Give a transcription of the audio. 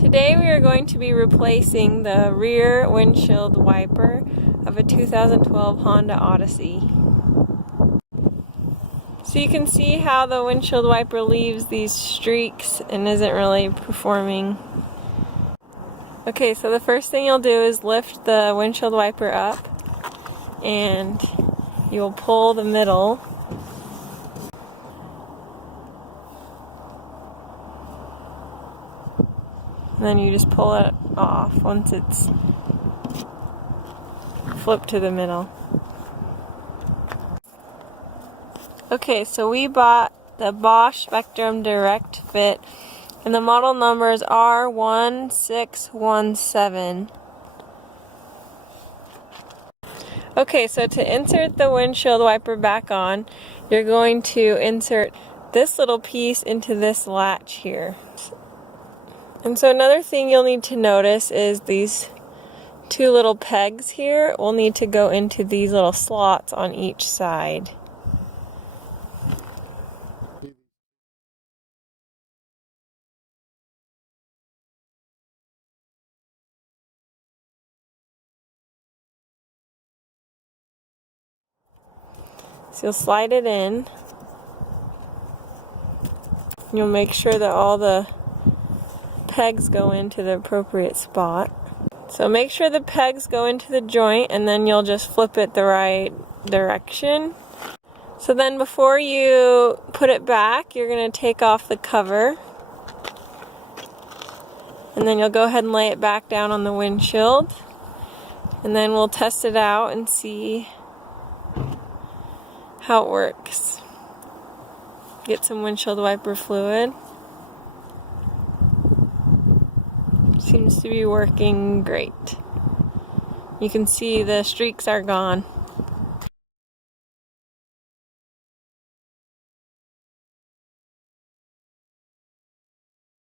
Today we are going to be replacing the rear windshield wiper of a 2012 Honda Odyssey. So you can see how the windshield wiper leaves these streaks and isn't really performing. Okay, so the first thing you'll do is lift the windshield wiper up and you'll pull the middle. And then you just pull it off once it's flipped to the middle. Okay, so we bought the Bosch Spectrum Direct fit, and the model number is R1617. Okay, so to insert the windshield wiper back on, you're going to insert this little piece into this latch here. And so another thing you'll need to notice is these two little pegs here will need to go into these little slots on each side. So you'll slide it in. You'll make sure that all the pegs go into the appropriate spot. So make sure the pegs go into the joint, and then you'll just flip it the right direction. So then before you put it back, you're going to take off the cover. And then you'll go ahead and lay it back down on the windshield. And then we'll test it out and see how it works. Get some windshield wiper fluid. Seems to be working great. You can see the streaks are gone.